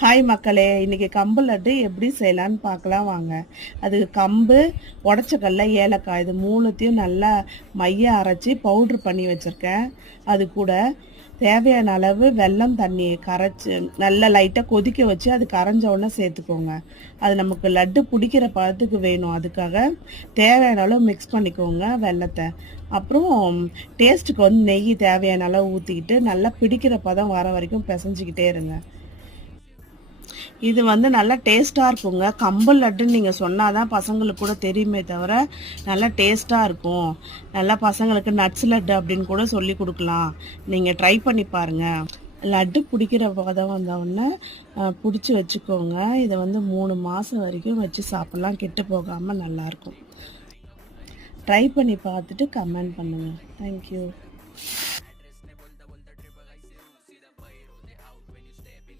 Hi மக்களே, இன்னைக்கு கம்பு லட்டு எப்படி செய்யலான்னு பார்க்கலாம் வாங்க. அதுக்கு கம்பு, உடச்சக்கல்ல, ஏலக்காய் இது மூணுத்தையும் நல்லா மைய அரைச்சி பவுட்ரு பண்ணி வச்சுருக்கேன். அது கூட தேவையான அளவு வெல்லம் தண்ணி கரைச்சி நல்லா லைட்டாக கொதிக்க வச்சு அது கரைஞ்ச உடனே சேர்த்துக்கோங்க. அது நமக்கு லட்டு பிடிக்கிற பதத்துக்கு வேணும். அதுக்காக தேவையான அளவு மிக்ஸ் பண்ணிக்கோங்க வெல்லத்தை. அப்புறம் டேஸ்ட்டுக்கு வந்து நெய் தேவையான அளவு ஊற்றிக்கிட்டு நல்லா பிடிக்கிற பதம் வர வரைக்கும் பிசைஞ்சிக்கிட்டே இருங்க. இது வந்து நல்லா டேஸ்ட்டாக இருக்குங்க. கம்பு லட்டுன்னு நீங்கள் சொன்னால் தான் பசங்களுக்கு கூட தெரியுமே தவிர நல்லா டேஸ்ட்டாக இருக்கும். நல்லா பசங்களுக்கு நட்ஸ் லட்டு அப்படின்னு கூட சொல்லி கொடுக்கலாம். நீங்கள் ட்ரை பண்ணி பாருங்கள். லட்டு பிடிக்கிற பதம் வந்தவுடனே பிடிச்சி வச்சுக்கோங்க. இதை வந்து 3 மாதம் வரைக்கும் வச்சு சாப்பிட்லாம், கெட்டு போகாமல் நல்லாயிருக்கும். ட்ரை பண்ணி பார்த்துட்டு கமெண்ட் பண்ணுங்கள். தேங்க்யூ.